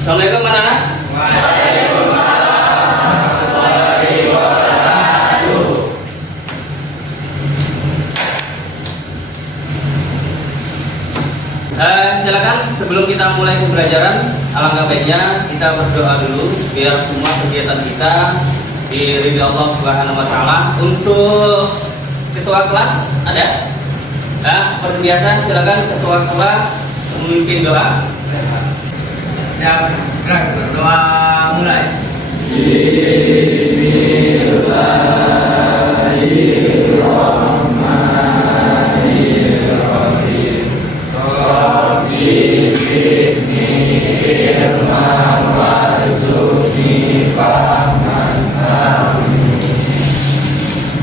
Assalamualaikum anak-anak. Silakan sebelum kita mulai pembelajaran, alangkah baiknya kita berdoa dulu biar semua kegiatan kita diridhoi Allah Subhanahu wa taala. Untuk ketua kelas ada? Nah, seperti biasa silakan ketua kelas memimpin doa. Siap, gerak berdoa mulai.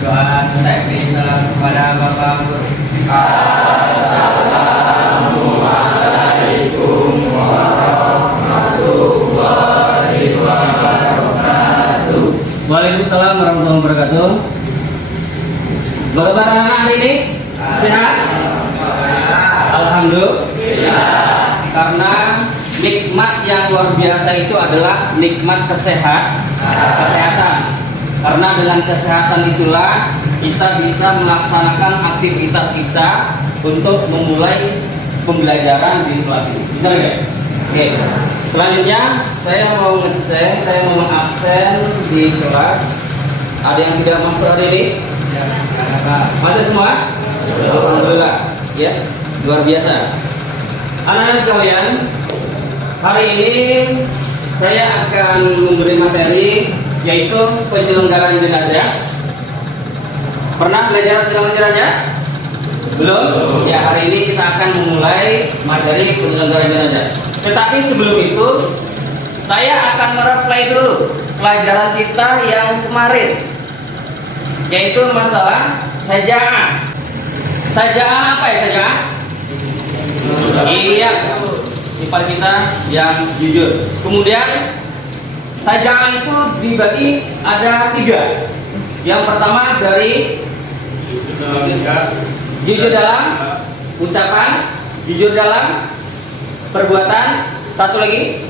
Doa selesai, beri salam kepada Bapak Guru. Waalaikumsalam warahmatullahi wabarakatuh. Bagaimana anak hari ini? Sehat? Alhamdulillah. Karena nikmat yang luar biasa itu adalah nikmat kesehatan. Karena dengan kesehatan itulah kita bisa melaksanakan aktivitas kita untuk memulai pembelajaran di kelas ini. Benar ya? Oke. Selanjutnya saya mau ngecek, saya mau absen di kelas. Ada yang tidak masuk hari ini? Masuk semua? Alhamdulillah. Ya, luar biasa. Anak-anak sekalian, hari ini saya akan memberi materi yaitu penyelenggaraan jenazah. Pernah belajar penyelenggaraan jenazah? Belum? Ya, hari ini kita akan memulai materi penyelenggaraan jenazah. Tetapi sebelum itu saya akan mereflek dulu pelajaran kita yang kemarin, yaitu masalah saja'ah. Saja'ah apa ya saja'ah? Iya, sifat kita yang jujur. Kemudian saja'ah itu dibagi ada 3. Yang pertama dari jujur dalam ucapan, jujur dalam perbuatan, satu lagi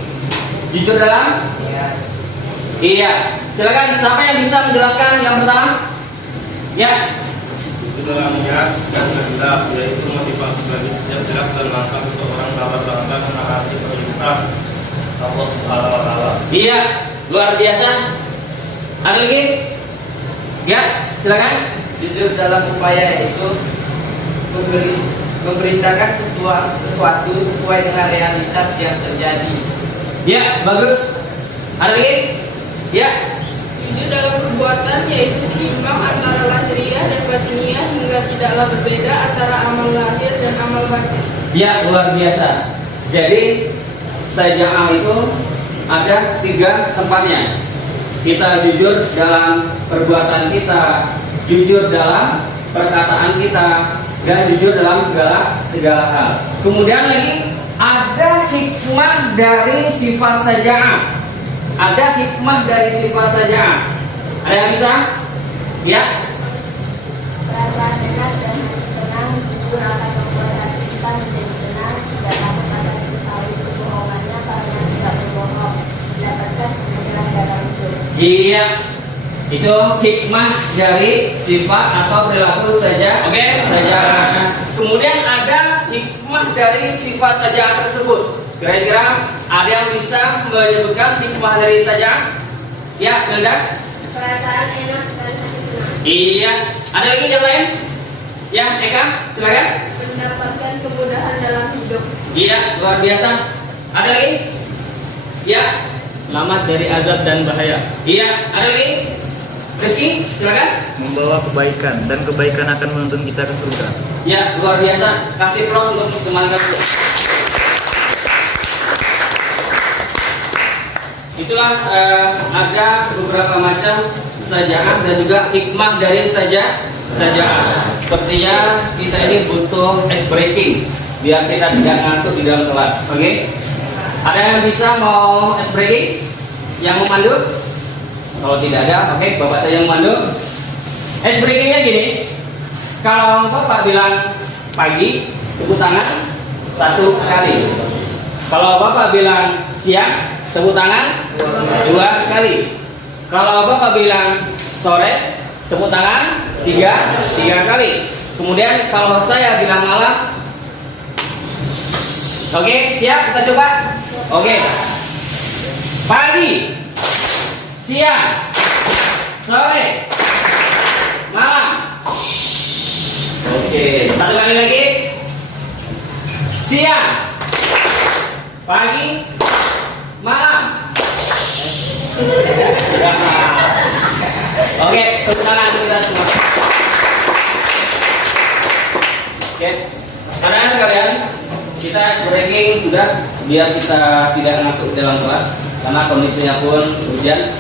jujur dalam iya. Silakan siapa yang bisa menjelaskan yang pertama? Ya. Jujur dalam niat dan kehendak, yaitu motivasi bagi setiap gerak dan langkah seseorang dalam rangka menaati perintah Allah Subhanahu wa taala. Iya, luar biasa. Ada lagi? Ya, silakan. Jujur dalam upaya itu memberitakan sesuatu sesuai dengan realitas yang terjadi. Ya, bagus. Ada lagi? Ya. Jujur dalam perbuatan yaitu seimbang antara lahiriah dan batiniah hingga tidaklah berbeda antara amal lahir dan amal batin. Ya, luar biasa. Jadi saja'ah itu ada 3 tempatnya. Kita jujur dalam perbuatan kita, jujur dalam perkataan kita, dan jujur dalam segala hal. Kemudian lagi ada hikmah dari sifat saja'ah. Ada hikmah dari sifat saja'ah. Ada yang bisa? Ya. Perasaan enak dan tenang jujur akan membuat hati kita menjadi tenang, tidak takut akan diketahui kebohongannya karena tidak berbohong, mendapatkan kebenaran dalam hidup. Iya. Itu hikmah dari sifat atau perilaku saja. Oke, saja'ah. Kemudian ada hikmah dari sifat saja'ah tersebut. Kira-kira ada yang bisa menyebutkan hikmah dari saja'ah? Ya, Nanda? Perasaan enak dan hati tenang. Iya. Ada lagi yang lain? Ya, Eka, silakan. Mendapatkan kemudahan dalam hidup. Iya, luar biasa. Ada lagi? Ya. Selamat dari azab dan bahaya. Iya, ada lagi? Rizky, silakan. Membawa kebaikan dan kebaikan akan menuntun kita ke surga. Ya, luar biasa. Kasih plus untuk teman kamu. Itulah ada beberapa macam saja'ah dan juga hikmah dari saja'ah. Sepertinya kita ini butuh ice breaking biar kita tidak ngantuk di dalam kelas. Oke? Ada yang bisa mau ice breaking? Yang memandu? Kalau tidak ada, oke, bapak saya yang memandu. Ice breakingnya gini. Kalau bapak bilang pagi, tepuk tangan 1 kali. Kalau bapak bilang siang, tepuk tangan 2 kali. Kalau Bapak bilang sore, tepuk tangan 3 kali. Kemudian kalau saya bilang malam, oke, siap, kita coba. Oke. Pagi, siang, sore, malam. Oke, satu kali lagi. Siang, pagi, malam. Oke, tepuk tangan untuk kita semua. Oke, anak-anak sekalian, kita breaking sudah biar kita tidak ngantuk dalam kelas karena kondisinya pun hujan.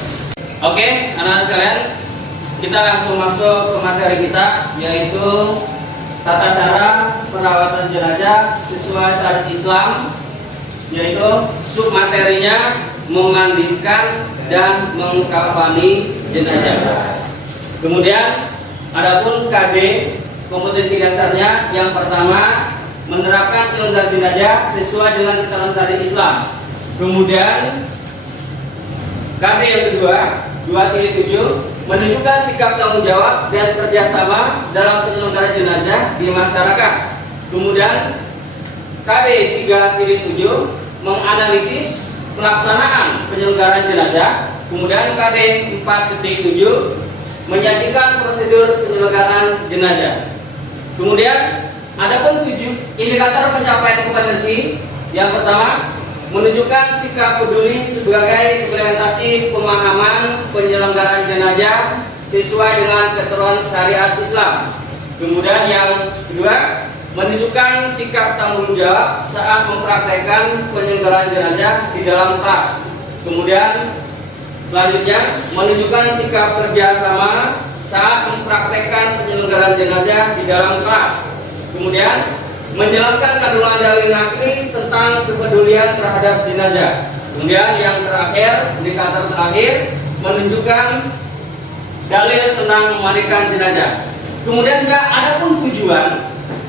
Oke, anak-anak sekalian, kita langsung masuk ke materi kita, yaitu tata cara perawatan jenazah sesuai syariat Islam, yaitu submaterinya memandikan dan mengkafani jenazah. Kemudian adapun KD kompetensi dasarnya, yang pertama menerapkan penyelenggaraan jenazah sesuai dengan ketentuan syariat Islam. Kemudian KD yang kedua 2.7 menunjukkan sikap tanggung jawab dan kerjasama dalam penyelenggaraan jenazah di masyarakat. Kemudian KD 3.7 menganalisis pelaksanaan penyelenggaraan jenazah. Kemudian KD 4.7 menyajikan prosedur penyelenggaraan jenazah. Kemudian adapun 7 indikator pencapaian kompetensi. Yang pertama, menunjukkan sikap peduli sebagai implementasi pemahaman penyelenggaraan jenazah sesuai dengan ketentuan syariat Islam. Kemudian yang kedua, menunjukkan sikap tanggung jawab saat mempraktekkan penyelenggaraan jenazah di dalam kelas. Kemudian selanjutnya, menunjukkan sikap kerjasama saat mempraktekkan penyelenggaraan jenazah di dalam kelas. Kemudian menjelaskan kandungan dalil nakli tentang kepedulian terhadap jenazah. Kemudian yang terakhir, indikator terakhir, menunjukkan dalil tentang memandikan jenazah. Kemudian juga ada pun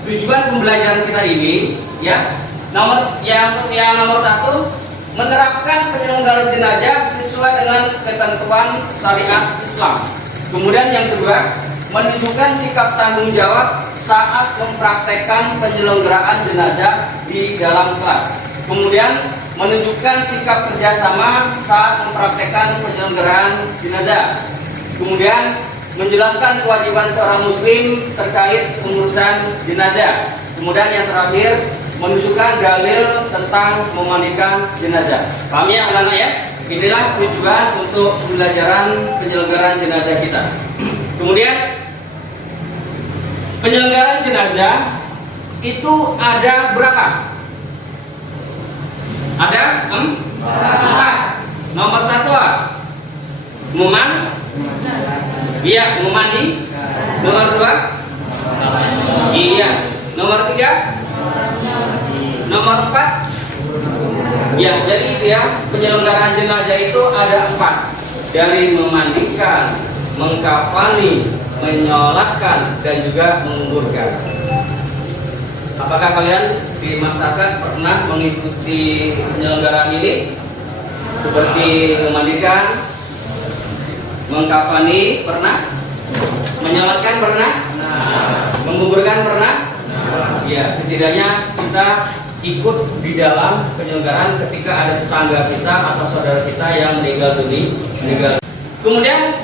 tujuan pembelajaran kita ini, ya. Yang nomor 1, menerapkan penyelenggaraan jenazah sesuai dengan ketentuan syariat Islam. Kemudian yang kedua, menunjukkan sikap tanggung jawab saat mempraktekkan penyelenggaraan jenazah di dalam kelas. Kemudian menunjukkan sikap kerjasama saat mempraktekkan penyelenggaraan jenazah. Kemudian menjelaskan kewajiban seorang muslim terkait pengurusan jenazah. Kemudian yang terakhir, menunjukkan dalil tentang memandikan jenazah. Paham ya anak-anak ya? Inilah tujuan untuk pembelajaran penyelenggaraan jenazah kita. Kemudian penyelenggaraan jenazah itu ada berapa? Ada 4. Nomor 1 iya, memandi. Nomor 2 iya. Nomor 3 nomor 4 ya. Jadi ya, penyelenggaraan jenazah itu ada 4, dari memandikan, mengkafani, menyolatkan, dan juga menguburkan. Apakah kalian di masyarakat pernah mengikuti penyelenggaraan ini? Seperti memandikan, mengkafani pernah? Menyolatkan pernah? Menguburkan pernah? Ya, setidaknya kita ikut di dalam penyelenggaraan ketika ada tetangga kita atau saudara kita yang meninggal dunia. Kemudian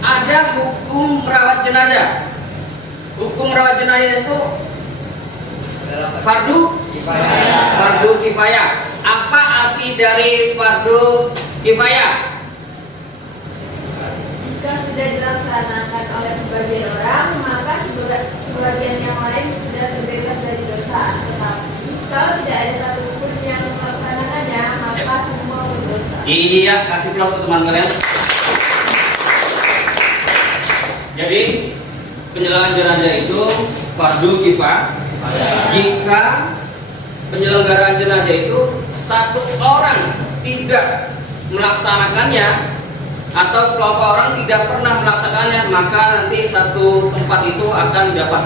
ada hukum merawat jenazah. Hukum merawat jenazah itu fardu kifayah. Apa arti dari fardu kifayah? Jika sudah dilaksanakan oleh sebagian orang, maka sebagian yang lain sudah terbebas dari dosa. Tetapi kalau tidak ada satu pun yang melaksanakannya, maka semua berdosa. Iya, kasih plus ke teman kalian. Jadi penyelenggaraan jenazah itu fardu kifayah. Jika penyelenggaraan jenazah itu satu orang tidak melaksanakannya atau sekelompok orang tidak pernah pelaksanaannya, maka nanti satu tempat itu akan dapat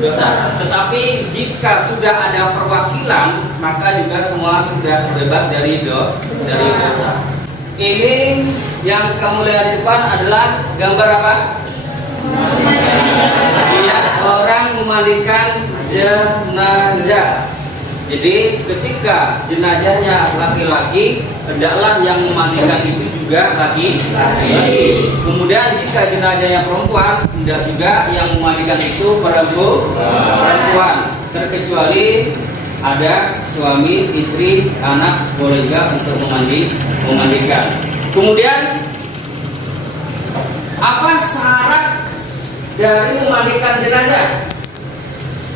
dosa. Tetapi jika sudah ada perwakilan, maka juga semua sudah bebas dari dosa. Ini yang kamu lihat di depan adalah gambar apa? Iya, orang memandikan jenazah. Jadi ketika jenazahnya laki-laki, hendaklah yang memandikan itu juga laki-laki. Kemudian jika jenazahnya perempuan, hendak juga yang memandikan itu perempuan. Terkecuali ada suami, istri, anak boleh juga untuk memandikan. Kemudian apa syarat dari memandikan jenazah?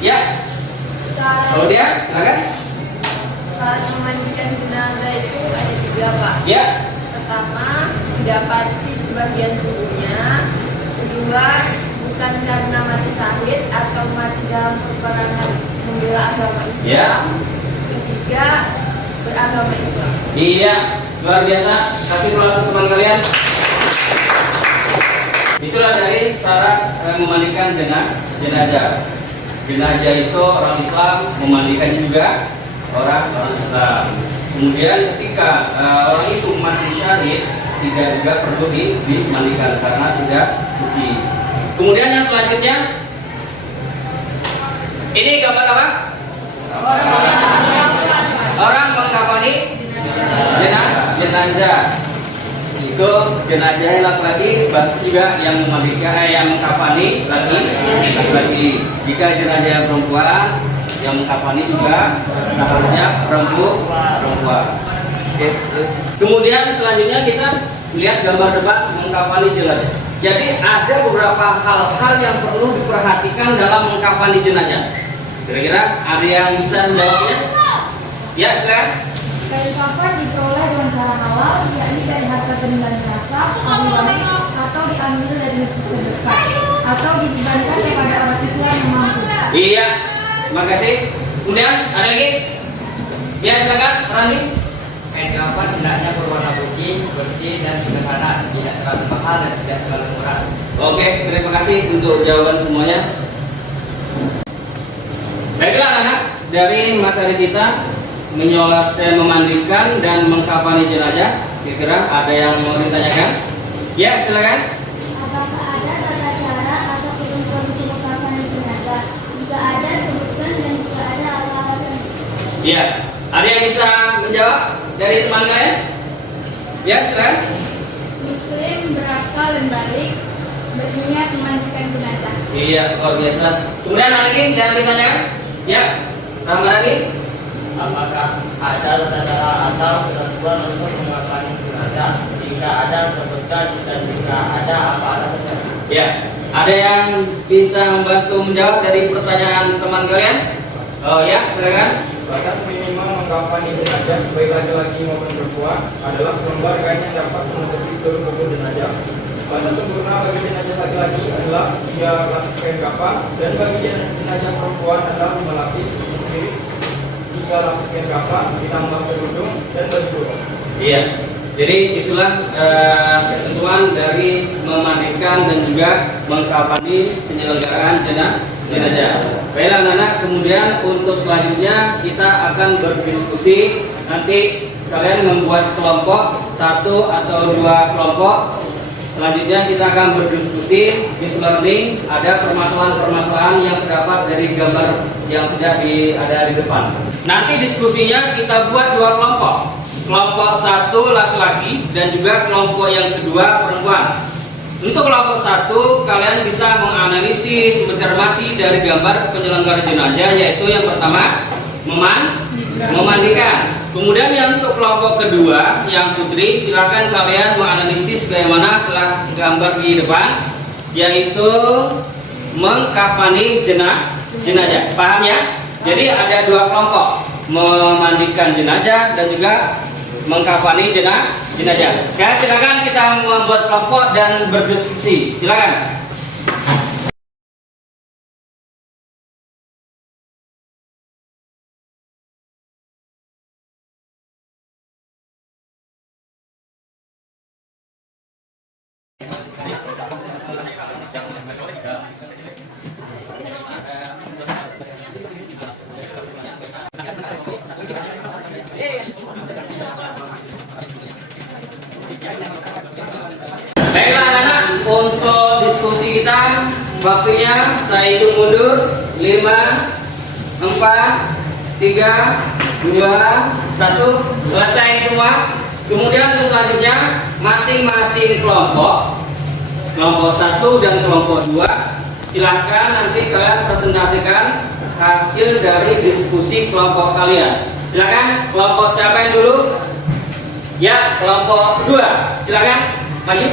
Ya. Kemudian, silakan. Saat memandikan jenazah itu ada 3, Pak. Ya. Pertama, mendapati sebagian tubuhnya. Kedua, bukan karena mati syahid atau mati dalam peperangan membela agama Islam. Ya. Ketiga, beragama Islam. Iya, luar biasa. Kasih tolong teman kalian. Itulah dari syarat memandikan jenazah. Jenazah itu orang Islam, memandikannya juga orang Islam. Kemudian ketika orang itu mati syahid, tidak juga perlu dimandikan karena sudah suci. Kemudian yang selanjutnya, ini gambar apa? Orang mengkafani jenazah. Itu jenazah laki-laki, juga yang memandikan, yang mengkafani laki-laki. Jika jenazah perempuan, yang mengkafani juga harusnya perempuan. Oke. Kemudian selanjutnya kita lihat gambar depan mengkafani jenazah. Jadi ada beberapa hal-hal yang perlu diperhatikan dalam mengkafani jenazah. Kira-kira ada yang bisa menjawabnya? Ya, silakan. Kain kafan diperoleh dengan cara halal, yakni dari harta benda dirasa, atau diambil dari masjid terdekat, atau dibebankan kepada orang tua yang mampu. Iya, terima kasih. Kemudian ada lagi? Ya, silakan, Rani. Kain kafan hendaknya berwarna putih, bersih dan sederhana, tidak terlalu mahal dan tidak terlalu murah. Oke, terima kasih untuk jawaban semuanya. Baiklah anak, dari materi kita menyolat dan memandikan dan mengkafani jenazah, kira-kira ada yang mau ditanyakan? Ya, silakan. Apakah ada tata cara atau ketentuan untuk mengkafani jenazah? Jika ada, sebutkan, dan jika ada, apa alasannya? Ya, ada yang bisa menjawab dari teman kalian? Ya, silakan. Muslim berakal dan balik, berniat memandikan jenazah. Iya, luar biasa. Kemudian ada lagi yang ditanyakan? Ya, tambah lagi. Apakah ada tata cara atau ketentuan untuk mengkafani jenazah? Jika ada, sebutkan, dan jika ada, apa alasannya? Ya, ada yang bisa membantu menjawab dari pertanyaan teman kalian? Oh ya, silakan. Batas minimal mengkafani jenazah baik laki-laki maupun perempuan adalah selembar kain yang dapat menutupi seluruh tubuh jenazah. Batas sempurna bagi jenazah laki-laki adalah 3 lapis kain kafan, dan bagi jenazah perempuan adalah 5 lapis, kiri 3 lapis kain kafan ditambah kerudung dan baju kurung. Iya. Jadi itulah ketentuan dari memandikan dan juga mengkafani penyelenggaraan jenazah. Baiklah anak-anak, kemudian untuk selanjutnya kita akan berdiskusi. Nanti kalian membuat kelompok 1 atau 2 kelompok. Selanjutnya kita akan berdiskusi di learning. Ada permasalahan-permasalahan yang terdapat dari gambar yang sudah ada di depan. Nanti diskusinya kita buat 2 kelompok. Kelompok 1 laki-laki dan juga kelompok yang kedua perempuan. Untuk kelompok 1, kalian bisa menganalisis, mencermati dari gambar penyelenggara jenazah, yaitu yang pertama memandikan. Kemudian yang untuk kelompok kedua, yang putri, silakan kalian menganalisis bagaimana telah gambar di depan, yaitu mengkafani jenazah. Paham ya? Jadi ada 2 kelompok, memandikan jenazah dan juga mengkafani jenazah. Ya, silakan kita membuat kelompok dan berdiskusi. Silakan. Baiklah anak-anak, untuk diskusi kita waktunya saya hitung mundur 5, 4, 3, 2, 1, selesai semua. Kemudian untuk selanjutnya masing-masing kelompok 1 dan kelompok 2 silahkan nanti kalian presentasikan hasil dari diskusi kelompok kalian. Silakan, kelompok siapa yang dulu? Ya, kelompok 2. Silakan maju.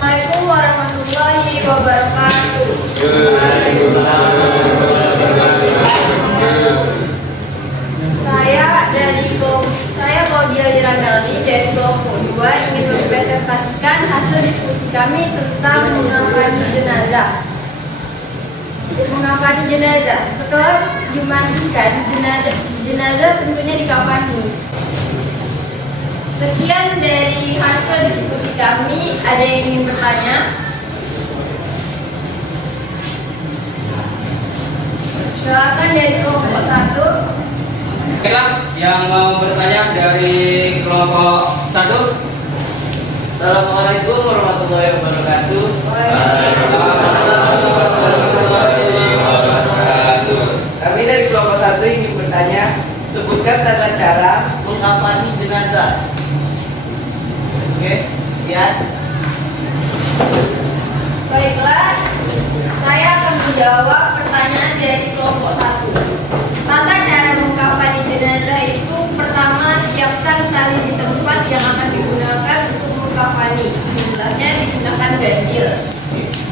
Assalamualaikum warahmatullahi wabarakatuh. Saya Claudia Liradaldi dari kelompok 2 ingin mempresentasikan hasil diskusi kami tentang mengakani jenazah. Mengakani jenazah. Setelah dimandikan, jenazah tentunya dikafani. Sekian dari hasil diskusi kami. Ada yang ingin bertanya? Silakan dari kelompok 1. Baiklah, yang mau bertanya dari kelompok 1. Assalamualaikum warahmatullahi wabarakatuh. Kami dari kelompok 1 ingin bertanya, sebutkan tata cara mengkafani jenazah. Oke, sekian. Baiklah, saya akan menjawab pertanyaan dari kelompok 1. Tata cara mengkafani jenazah itu pertama, siapkan tali di tempat yang akan digunakan untuk mengkafani. Jumlahnya digunakan ganjil.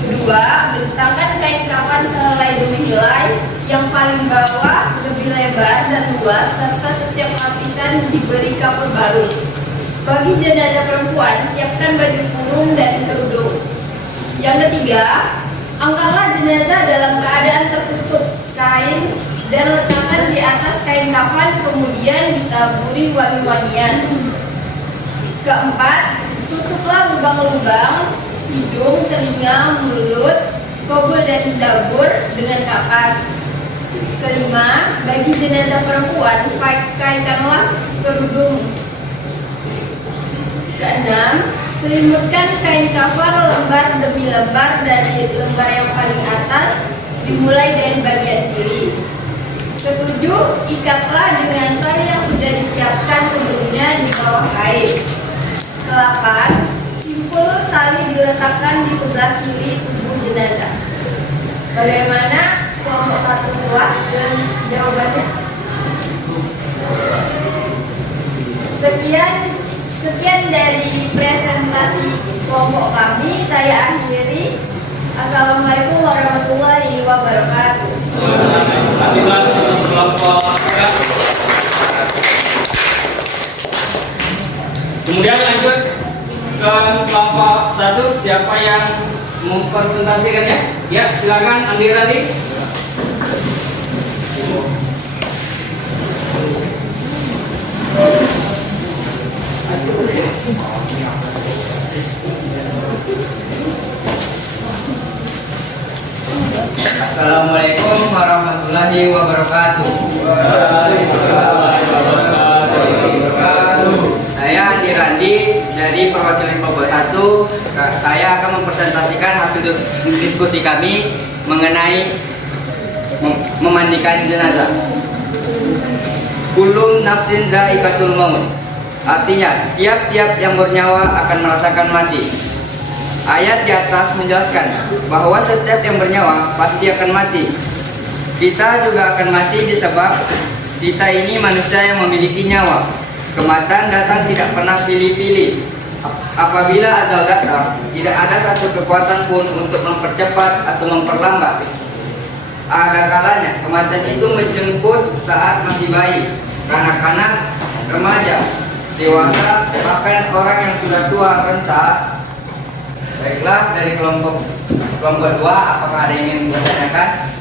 Kedua, bentangkan kain kafan sehelai demi helai, yang paling bawah lebih lebar dan luas, serta setiap lapisan diberi kapur baru. Bagi jenazah perempuan, siapkan baju kurung dan kerudung. Yang ketiga, angkatlah jenazah dalam keadaan tertutup kain dan letakkan di atas kain kafan, kemudian ditaburi wangi-wangian. Keempat, tutuplah lubang-lubang hidung, telinga, mulut, kobel dan dapur dengan kapas. Kelima, bagi jenazah perempuan pakaikanlah kerudung. Keenam, selimutkan kain kafan lembar demi lembar dari lembar yang paling atas dimulai dari bagian kiri. Ketujuh, ikatlah dengan tali yang sudah disiapkan sebelumnya di bawah kain. Kedelapan, simpul tali diletakkan di sebelah kiri tubuh jenazah. Bagaimana kelompok 1 puas dan jawabannya? Sekian dari presentasi kelompok kami. Saya akhiri. Assalamualaikum warahmatullahi wabarakatuh. Terima kasih untuk kelompok 3. Kemudian lanjut ke kelompok 1. Siapa yang mempresentasikannya? Ya, silakan Andi Radi. Assalamualaikum warahmatullahi wabarakatuh. Saya Andi Randi dari perwakilan kelompok 1. Saya akan mempresentasikan hasil diskusi kami mengenai memandikan jenazah. Kullu nafsin za'iqatul maut. Artinya, tiap-tiap yang bernyawa akan merasakan mati. Ayat di atas menjelaskan bahwa setiap yang bernyawa pasti akan mati. Kita juga akan mati disebab kita ini manusia yang memiliki nyawa. Kematian datang tidak pernah pilih-pilih. Apabila ajal datang, tidak ada satu kekuatan pun untuk mempercepat atau memperlambat. Ada kalanya kematian itu menjemput saat masih bayi, kanak-kanak, remaja, dewasa, bahkan orang yang sudah tua renta. Baiklah, dari kelompok 2, apakah ada yang ingin bertanyakan?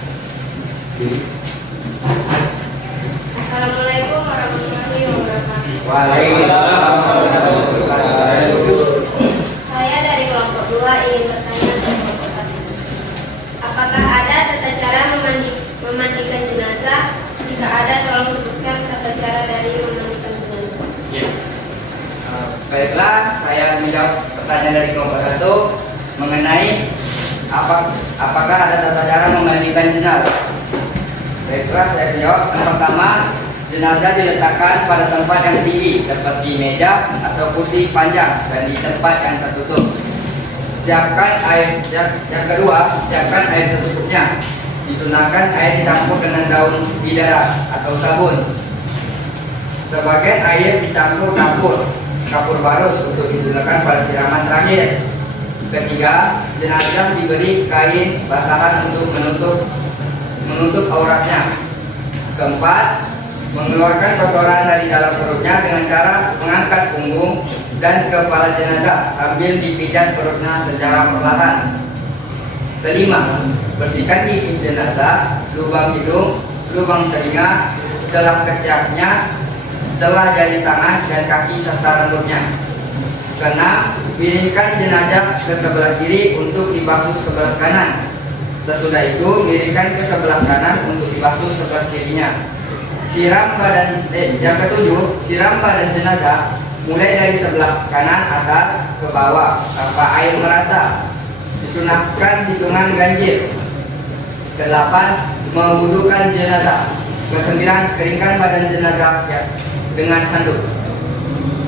Assalamualaikum warahmatullahi wabarakatuh. Waalaikumsalam. Baiklah, saya menjawab pertanyaan dari kelompok 1 mengenai apakah ada tata cara memandikan jenazah. Baiklah, saya menjawab. Yang pertama, jenazah diletakkan pada tempat yang tinggi seperti meja atau kursi panjang dan di tempat yang tertutup. Siapkan air. Yang kedua, siapkan air secukupnya. Disunahkan air dicampur dengan daun bidara atau sabun. Sebagian air dicampur kapur barus untuk digunakan pada siraman terakhir. Ketiga, jenazah diberi kain basahan untuk menutup auratnya. Keempat, mengeluarkan kotoran dari dalam perutnya dengan cara mengangkat punggung dan kepala jenazah sambil dipijat perutnya secara perlahan. Kelima, bersihkan gigi jenazah, lubang hidung, lubang telinga, celah ketiaknya, celah jari tangan dan kaki serta rambutnya. Keenam, miringkan jenazah ke sebelah kiri untuk dibasuh sebelah kanan. Sesudah itu, miringkan ke sebelah kanan untuk dibasuh sebelah kirinya. Yang ketujuh, siram badan jenazah mulai dari sebelah kanan atas ke bawah tanpa air merata. Disunahkan hitungan ganjil. Kedelapan, mewudukan jenazah. Kesembilan, keringkan badan jenazah dengan handuk.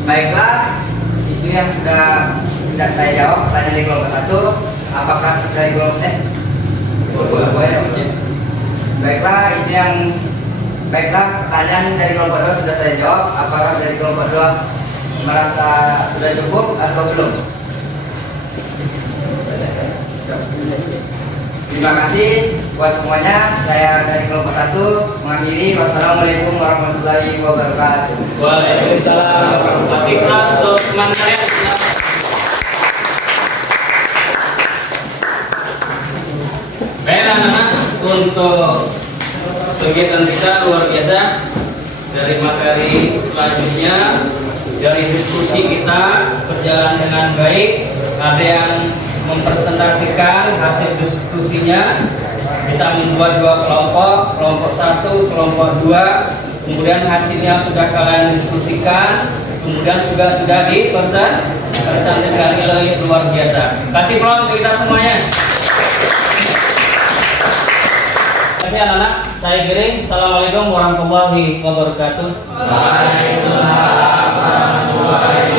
Baiklah, itu yang sudah saya jawab pertanyaan dari kelompok 1. Apakah dari kelompok Baiklah, pertanyaan dari kelompok 2 sudah saya jawab. Apakah dari kelompok 2 merasa sudah cukup atau belum? Terima kasih buat semuanya. Saya dari kelompok 1 mengakhiri. Wassalamualaikum warahmatullahi wabarakatuh. Waalaikumsalam. Kasih kelas untuk teman saya. Baik anak-anak, untuk kegiatan kita luar biasa. Dari materi selanjutnya, dari diskusi kita berjalan dengan baik. Ada yang mempresentasikan hasil diskusinya. Kita membuat 2 kelompok, kelompok 1, kelompok 2. Kemudian hasilnya sudah kalian diskusikan, kemudian sudah dipresentasikan luar biasa. Kasih aplaus untuk kita semuanya. Terima kasih anak-anak. Saya Giring. Assalamualaikum warahmatullahi wabarakatuh. Waalaikumsalam warahmatullahi wabarakatuh.